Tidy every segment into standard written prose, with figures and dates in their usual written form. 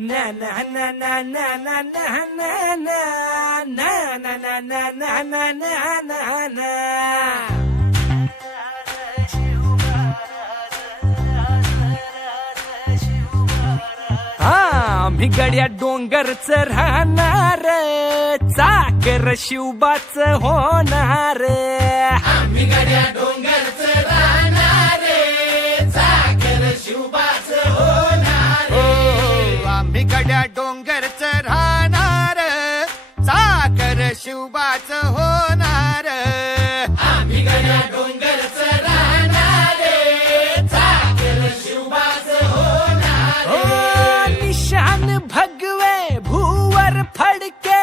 na na na na na na na na na na na na na na na na. आम्ही गड्या डोंगरच राहणार, चाकर शिवबाच होणार. आम्ही गड्या डोंगरच राहणार, चाकर शिवबाच होणार. आम्ही गड्या डोंगरच राहणार, चाकर शिवबाच होणार. आम्ही गड्या डोंगरच राहणार, चाकर शिवबाच होणार. निशान भगवे भूवर फडके,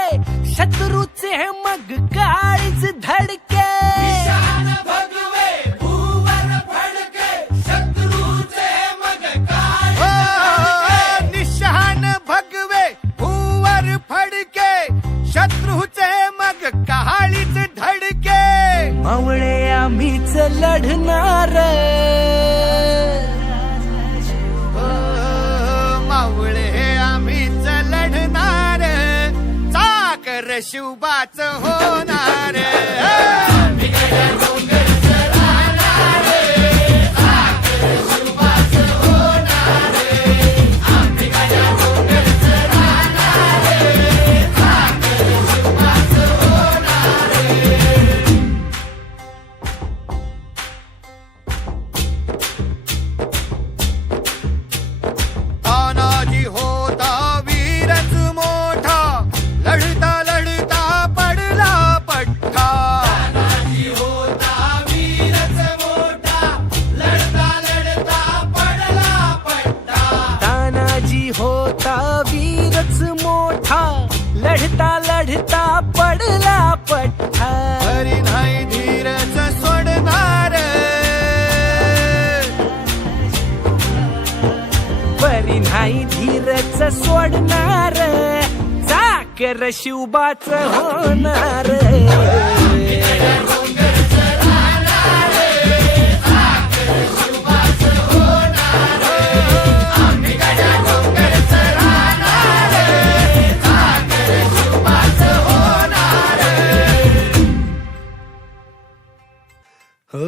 शत्रूचे मग काळीज धडके. निशान भगवे भूवर फडके, शत्रूचे मग काळीज धडके. निशान भगवे भूवर फडके, शत्रूचे मग काळीच धडके. मावळे आम्हीच लढणार, मावळे आम्हीच लढणार, चाकर शिवबाच होणार. आम्ही गड्या डोंगरच राहणार, चाकर शिवबाच होणार. आम्ही गड्या डोंगरच राहणार, चाकर शिवबाच होणार. तानाजी होता वीरच मोठा, लढता लढता पडला पठ्ठा. तानाजी होता वीरच मोठा, लढता लढता पडला पट्टा. तानाजी होता वीरच मोठा, लढता लढता पडला पठ्ठा. हरी नाही धीरच सोडणार, परी नाही धीरच सोडणार, चाकर शिवबाच होणार. डोंगरच राहणार, चाकर शिवबाच होणार. आम्ही गड्या डोंगरच राहणार, चाकर शिवबाच होणार. हो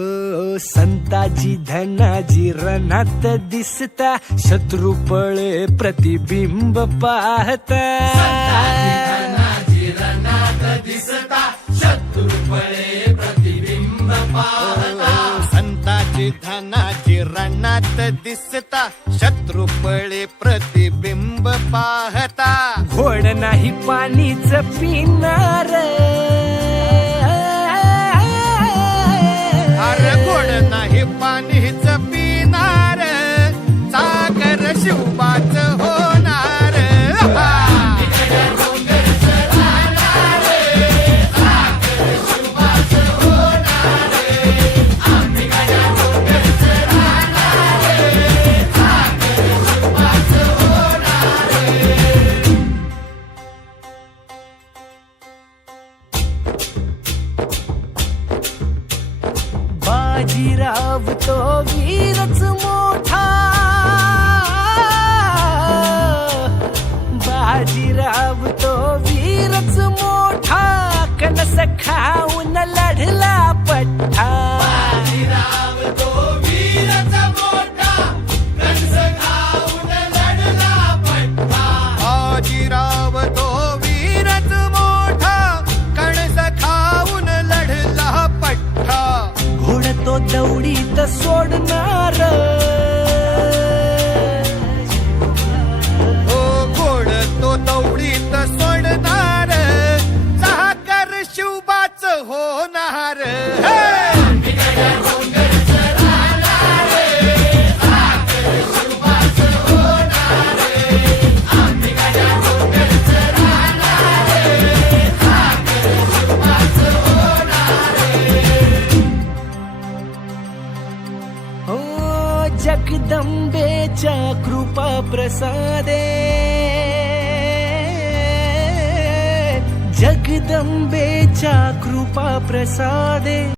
संताजी धनाजी रणात दिसता, शत्रू पळे प्रतिबिंब पाहता. धनाजी रणात दिसता, शत्रू पळे प्रतिबिंब पाहता. संताची धनाची रणात दिसता, शत्रुपळे प्रतिबिंब पाहता. घोड नाही पाणीच पिणार, अरे गोड नाही पाणीच पिणार, चाकर शिवबाच होणार. आम्ही गड्या डोंगरच राहणार, चाकर शिवबाच होणार. आम्ही गड्या डोंगरच राहणार, चाकर शिवबाच होणार. बाजीराव तो वीरच मोठा, बाजीराव तो वीरच मोठा, कणस खाऊन लढला पठ्ठा. बाजीराव तो वीरच मोठा, कंस खाऊन लढला पट्टा. बाजीराव तो वीरच मोठा, कणस खाऊन लढला पठ्ठा. घोड तो दौडीत सोडणार, हो घोड तो दौडीत सोडणार, चाकर शिवबाच होणार. आम्ही गड्या डोंगरच राहणार, चाकर शिवबाच होणार. आम्ही गड्या डोंगरच राहणार, चाकर शिवबाच होणार. हो जगदंबेच्या कृपा प्रसादे, जगदंबेच्या कृपा प्रसादे.